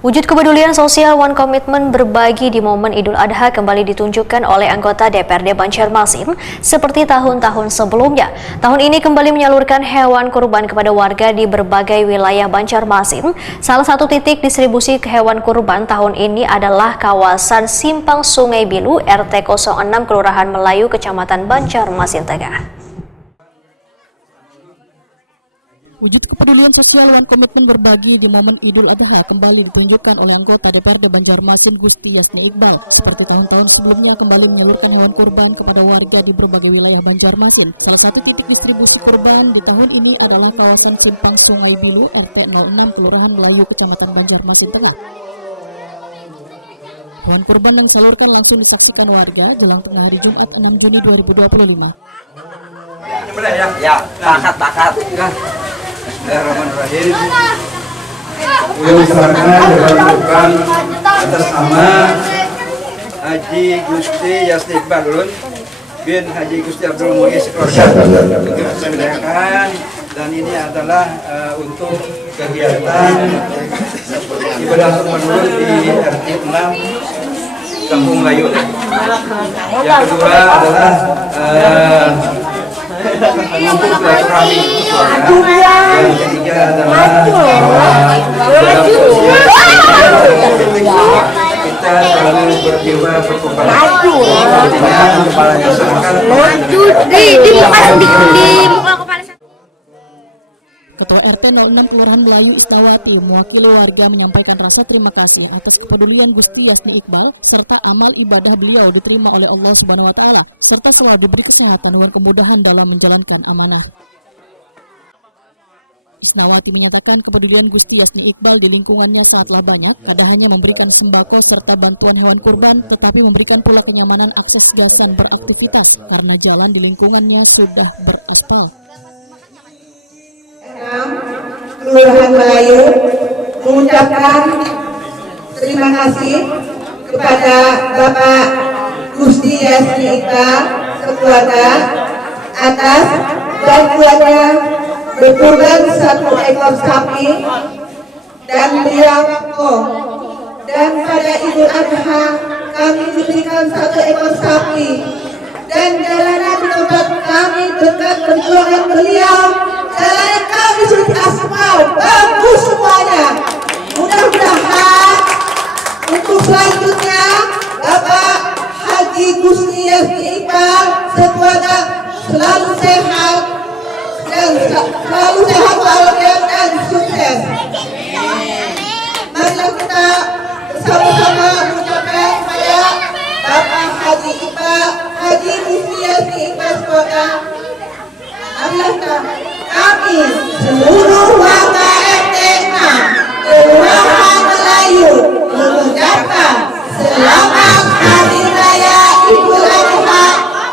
Wujud kepedulian sosial One Komitmen berbagi di momen Idul Adha kembali ditunjukkan oleh anggota DPRD Banjarmasin seperti tahun-tahun sebelumnya. Tahun ini kembali menyalurkan hewan kurban kepada warga di berbagai wilayah Banjarmasin. Salah satu titik distribusi hewan kurban tahun ini adalah kawasan Simpang Sungai Bilu, RT 06 Kelurahan Melayu, Kecamatan Banjarmasin Tengah. Wujud kepedulian sosial One Komitmen berbagi di momen Idul Adha kembali ditunjukkan oleh anggota DPRD Banjarmasin Gusti Yasni Iqbal. Seperti tahun-tahun sebelumnya kembali menyalurkan hewan kurban kepada warga di berbagai wilayah Banjarmasin. Salah satu titik distribusi kurban di tahun ini adalah kawasan Simpang Sungai Bilu, RT 06 Kelurahan Melayu, Kecamatan Banjarmasin Tengah. Hewan kurban yang disalurkan langsung disaksikan warga jelang tengah hari Jumat 6 Juni 2025. Ya, pakat. Bismillahirrahmanirrahim. Yang diserahkan dilakukan atas nama Haji Gusti Yasni Iqbal bin Haji Gusti Abdul Muiz keluarga dipercayakan, dan ini adalah untuk kegiatan ibadah kurban di RT 6 Kampung Melayu. Yang kedua adalah untuk silaturahmi keluarga. Yang ketiga adalah kita selalu berjiwa berkompasif kepada masyarakat. Ketua RT 06 Kelurahan Melayu Isnawati mewakili warga menyampaikan rasa terima kasih atas kepedulian Gusti Yasni Iqbal serta amal ibadah beliau diterima oleh Allah Subhanahu wa Ta'ala serta selalu diberi kesehatan dan kemudahan dalam menjalankan amanah. Isnawati menyatakan kepedulian Gusti Yasni Iqbal di lingkungannya sangatlah banyak, kada hanya memberikan sembako serta bantuan hewan kurban, tetapi memberikan pula kenyamanan akses gasan beraktivitas karena jalan di lingkungannya sudah beraspal. Kelurahan Melayu mengucapkan terima kasih kepada Bapak Gusti Yasni Iqbal sekeluarga atas bantuannya berkurban 1 ekor sapi dan biangko, dan pada Idul Adha kami diberikan 1 ekor sapi, dan jalanan tempat kami dekat perjuangan beliau, jalanan kami sudah diaspal bagus semuanya. Mudah-mudahan untuk selanjutnya Bapak Haji Gusti Yasni Iqbal sekeluarga selalu sehat walafiat dan sukses. Marilah kita bersama-sama mengucapkan kepada Bapak Haji Iqbal, Haji Gusti Yasni Iqbal sekeluarga. Marilah kami seluruh warga RT 6 Kelurahan Melayu mengucapkan selamat Hari Raya Idul Adha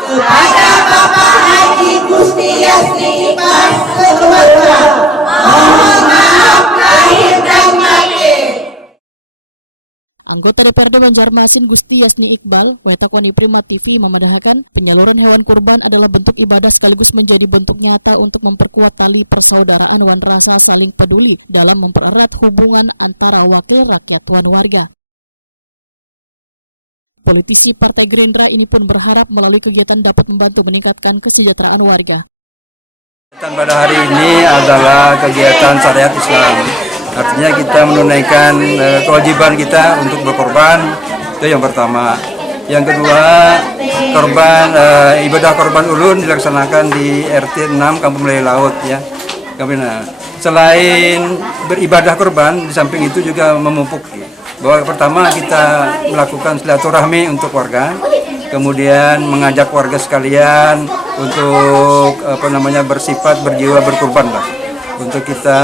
kepada Bapak Haji Gusti Yasni Iqbal sekeluarga. Mohon maaf lahir dan batin. Anggota DPRD Banjarmasin Gusti Yasni Iqbal, Wetakwani Prima TV memadahkan penyaluran hewan kurban adalah bentuk ibadah sekaligus menjadi bentuk nyata untuk memperkuat tali persaudaraan wan rasa saling peduli dalam mempererat hubungan antara wakil rakyat wan warga. Politisi Partai Gerindra ini pun berharap melalui kegiatan dapat membantu meningkatkan kesejahteraan warga. Pada hari ini adalah kegiatan syariat Islam. Artinya kita menunaikan kewajiban kita untuk berkorban, itu yang pertama. Yang kedua, ibadah korban ulun dilaksanakan di RT 6 Kampung Melayu Laut ya. Selain beribadah korban, di samping itu juga memupuk. Bahwa pertama kita melakukan silaturahmi untuk warga, kemudian mengajak warga sekalian untuk bersifat berjiwa berkorban lah. Untuk kita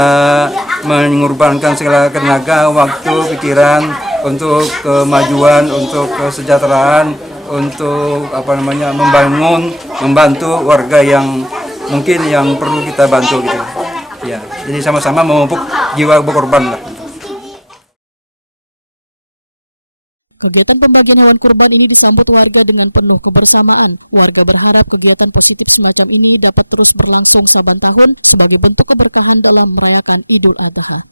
mengorbankan segala tenaga, waktu, pikiran untuk kemajuan, untuk kesejahteraan, untuk membantu warga yang mungkin yang perlu kita bantu gitu. Ya, jadi sama-sama memupuk jiwa berkorban lah. Kegiatan pembagian hewan kurban ini disambut warga dengan penuh kebersamaan. Warga berharap kegiatan positif semacam ini dapat terus berlangsung saban tahun sebagai bentuk keberkahan dalam merayakan Idul Adha.